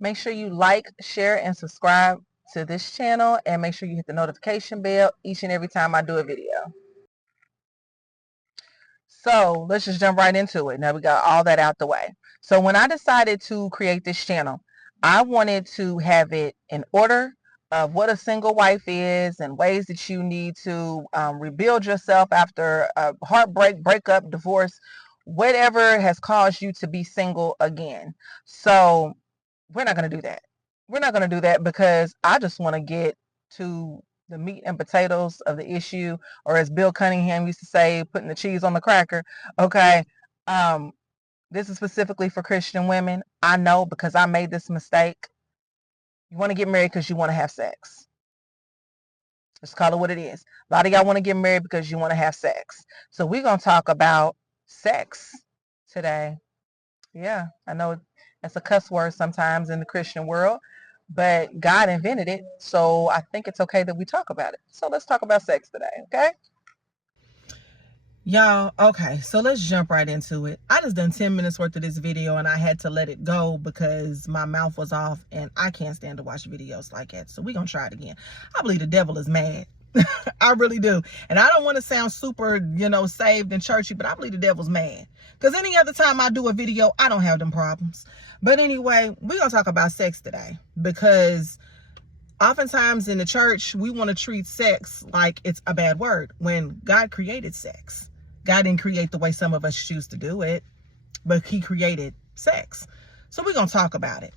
Make sure you like, share, and subscribe to this channel, and make sure you hit the notification bell each and every time I do a video. So let's just jump right into it. Now we got all that out the way. So when I decided to create this channel, I wanted to have it in order of what a single wife is and ways that you need to rebuild yourself after a heartbreak, breakup, divorce, whatever has caused you to be single again. So we're not going to do that. We're not going to do that because I just want to get to the meat and potatoes of the issue, or as Bill Cunningham used to say, putting the cheese on the cracker. Okay. Um, this is specifically for Christian women. I know because I made this mistake. You want to get married because you want to have sex. Let's call it what it is. A lot of y'all want to get married because you want to have sex. So we're going to talk about sex today. Yeah, I know that's a cuss word sometimes in the Christian world, but God invented it, so I think it's okay that we talk about it. So let's talk about sex today, okay? Y'all, okay, so let's jump right into it. I just done 10 minutes worth of this video and I had to let it go because my mouth was off and I can't stand to watch videos like that. So we're going to try it again. I believe the devil is mad. I really do. And I don't want to sound super, saved and churchy, but I believe the devil's mad. Because any other time I do a video, I don't have them problems. But anyway, we're going to talk about sex today because oftentimes in the church, we want to treat sex like it's a bad word when God created sex. God didn't create the way some of us choose to do it, but he created sex. So we're going to talk about it.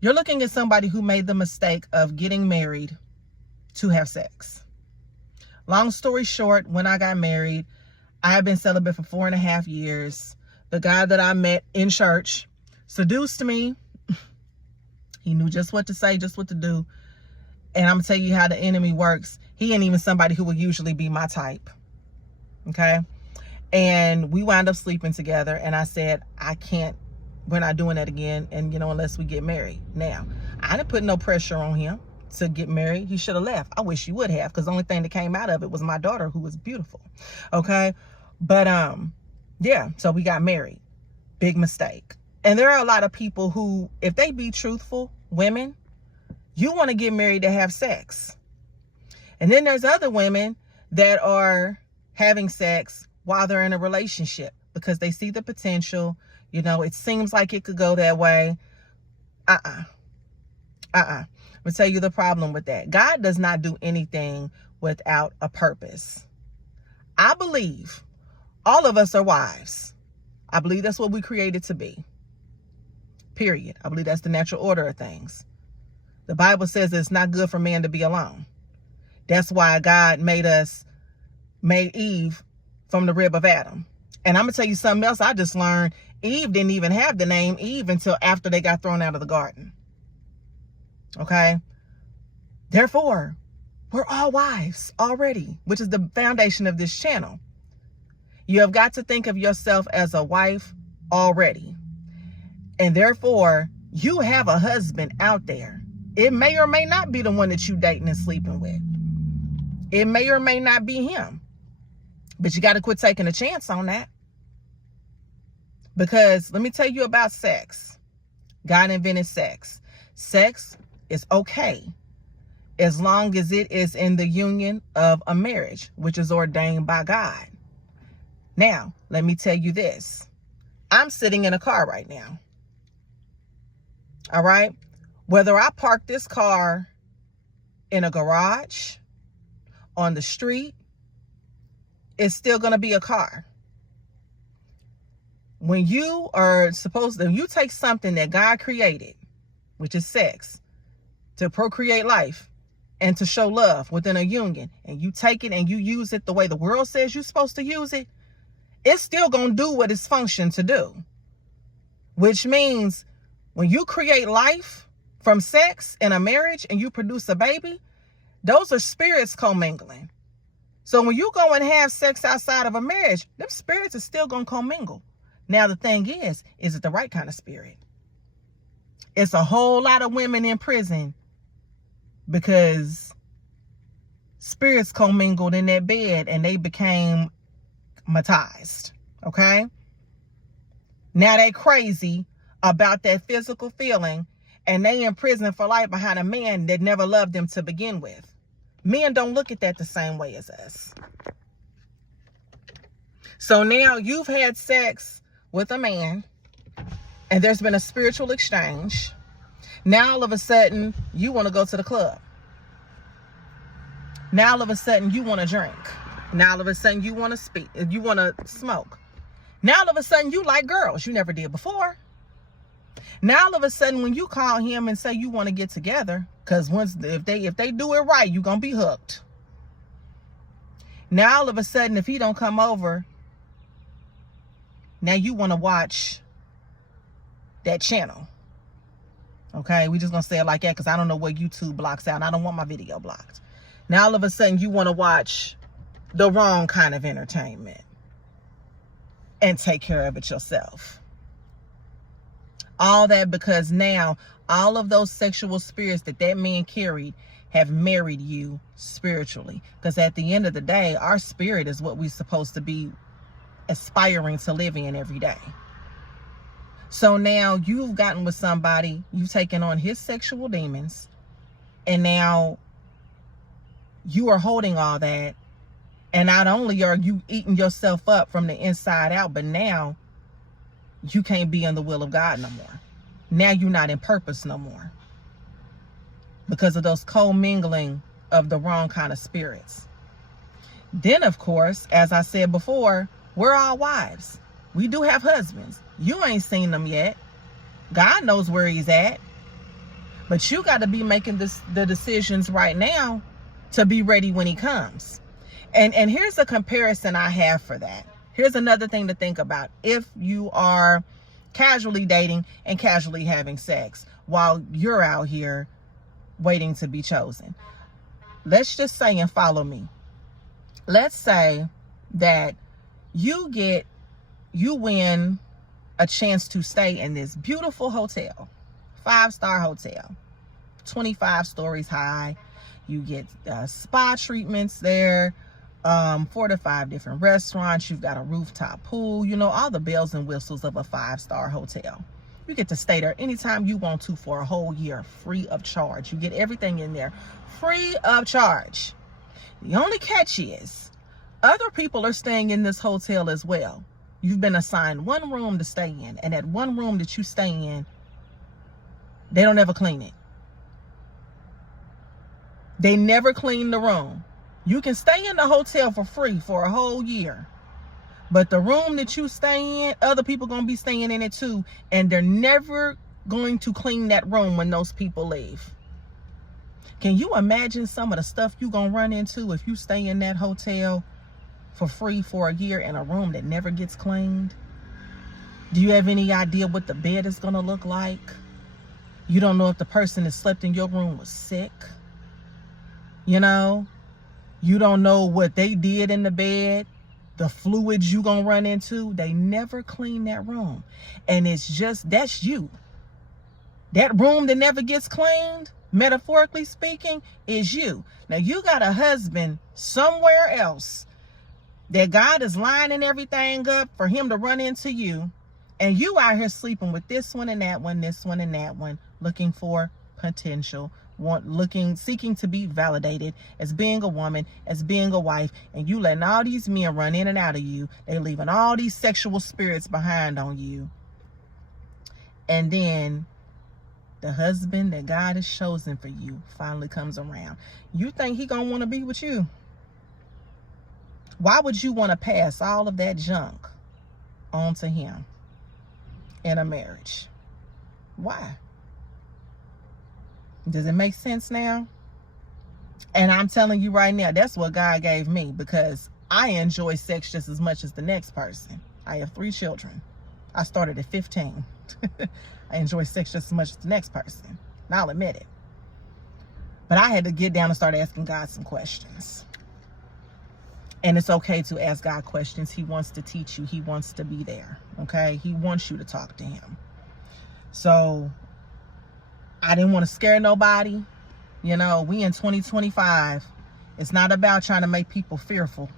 You're looking at somebody who made the mistake of getting married to have sex. Long story short, when I got married, I had been celibate for 4.5 years. The guy that I met in church seduced me. He knew just what to say, just what to do. And I'm going to tell you how the enemy works. He ain't even somebody who would usually be my type. Okay? And we wound up sleeping together. And I said, we're not doing that again. And, unless we get married. Now, I didn't put no pressure on him to get married. He should have left. I wish he would have, because the only thing that came out of it was my daughter, who was beautiful. Okay? But, yeah, so we got married. Big mistake. And there are a lot of people who, if they be truthful, women, you want to get married to have sex. And then there's other women that are having sex while they're in a relationship because they see the potential. It seems like it could go that way. I'm going to tell you the problem with that. God does not do anything without a purpose. I believe all of us are wives. I believe that's what we created to be. Period. I believe that's the natural order of things. The Bible says it's not good for man to be alone. That's why God made Eve from the rib of Adam. And I'm going to tell you something else I just learned. Eve didn't even have the name Eve until after they got thrown out of the garden. Okay? Therefore, we're all wives already, which is the foundation of this channel. You have got to think of yourself as a wife already. And therefore, you have a husband out there. It may or may not be the one that you dating and sleeping with. It may or may not be him. But you got to quit taking a chance on that. Because let me tell you about sex. God invented sex. Sex is okay as long as it is in the union of a marriage, which is ordained by God. Now, let me tell you this. I'm sitting in a car right now. All right? Whether I park this car in a garage, on the street, it's still going to be a car. When you take something that God created, which is sex, to procreate life and to show love within a union, and you take it and you use it the way the world says you're supposed to use it, it's still going to do what it's functioned to do. Which means when you create life from sex in a marriage and you produce a baby, those are spirits commingling. So when you go and have sex outside of a marriage, them spirits are still going to commingle. Now, the thing is it the right kind of spirit? It's a whole lot of women in prison because spirits commingled in that bed and they became matized. Okay? Now they crazy about that physical feeling and they in prison for life behind a man that never loved them to begin with. Men don't look at that the same way as us. So now you've had sex with a man and there's been a spiritual exchange. Now all of a sudden you want to go to the club. Now all of a sudden you want to drink. Now all of a sudden you want to speak. You want to smoke. Now all of a sudden you like girls you never did before. Now all of a sudden when you call him and say you want to get together, because if they do it right, you're gonna be hooked. Now all of a sudden if he don't come over, now you want to watch that channel. Okay, we just gonna say it like that because I don't know what YouTube blocks out and I don't want my video blocked. Now all of a sudden you want to watch the wrong kind of entertainment and take care of it yourself. All that because now all of those sexual spirits that man carried have married you spiritually. Because at the end of the day, our spirit is what we're supposed to be aspiring to live in every day. So now you've gotten with somebody, you've taken on his sexual demons, and now you are holding all that. And not only are you eating yourself up from the inside out, but now you can't be in the will of God no more. Now you're not in purpose no more. Because of those co-mingling of the wrong kind of spirits. Then, of course, as I said before, we're all wives. We do have husbands. You ain't seen them yet. God knows where he's at. But you got to be making the decisions right now to be ready when he comes. And here's a comparison I have for that. Here's another thing to think about. If you are casually dating and casually having sex while you're out here waiting to be chosen. Let's just say, and follow me. Let's say that you win a chance to stay in this beautiful hotel, 5-star hotel, 25 stories high. You get spa treatments there. 4 to 5 different restaurants. You've got a rooftop pool, you know, all the bells and whistles of a 5-star hotel. You get to stay there anytime you want to for a whole year, free of charge. You get everything in there free of charge. The only catch is other people are staying in this hotel as well. You've been assigned one room to stay in, and that one room that you stay in, they don't ever clean it. They never clean the room. You can stay in the hotel for free for a whole year. But the room that you stay in, other people going to be staying in it too. And they're never going to clean that room when those people leave. Can you imagine some of the stuff you're going to run into if you stay in that hotel for free for a year in a room that never gets cleaned? Do you have any idea what the bed is going to look like? You don't know if the person that slept in your room was sick. You know? You don't know what they did in the bed, the fluids you gonna run into. They never clean that room. And it's just, that's you. That room that never gets cleaned, metaphorically speaking, is you. Now you got a husband somewhere else that God is lining everything up for him to run into you. And you out here sleeping with this one and that one, this one and that one, looking for potential, seeking to be validated as being a woman, as being a wife, and you letting all these men run in and out of you. They leaving all these sexual spirits behind on you. And then the husband that God has chosen for you finally comes around. You think he gonna want to be with you? Why would you want to pass all of that junk on to him in a marriage? Why? Does it make sense now? And I'm telling you right now, that's what God gave me, because I enjoy sex just as much as the next person. I have 3 children. I started at 15. I enjoy sex just as much as the next person. And I'll admit it. But I had to get down and start asking God some questions. And it's okay to ask God questions. He wants to teach you. He wants to be there. Okay? He wants you to talk to him. So I didn't want to scare nobody. You know, we in 2025. It's not about trying to make people fearful.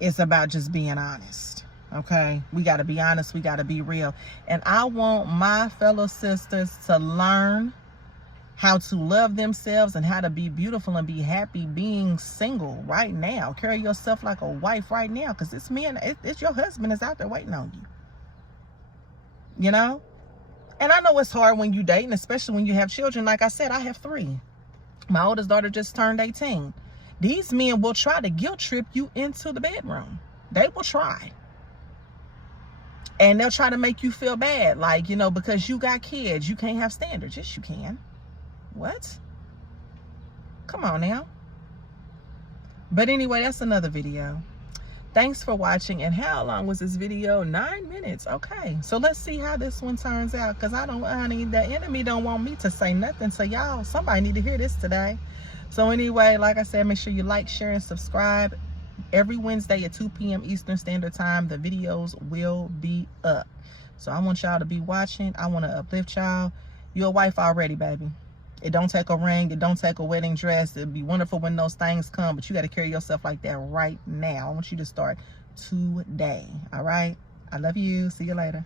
It's about just being honest. Okay, we got to be honest, we got to be real. And I want my fellow sisters to learn how to love themselves and how to be beautiful and be happy being single right now. Carry yourself like a wife right now, because it's men, it's your husband is out there waiting on you. You know? And I know it's hard when you date, and especially when you have children. Like I said, I have 3. My oldest daughter just turned 18. These men will try to guilt trip you into the bedroom. They will try. And they'll try to make you feel bad. Like, you know, because you got kids, you can't have standards. Yes, you can. What? Come on now. But anyway, that's another video. Thanks for watching. And how long was this video? 9 minutes. Okay, so let's see how this one turns out, because I don't, honey, the enemy don't want me to say nothing to y'all. Somebody need to hear this today. So anyway, like I said, make sure you like, share, and subscribe. Every Wednesday at 2 p.m. Eastern Standard Time, the videos will be up. So I want y'all to be watching. I want to uplift y'all. You're a wife already, baby. It don't take a ring. It don't take a wedding dress. It'd be wonderful when those things come, but you got to carry yourself like that right now. I want you to start today. All right? I love you. See you later.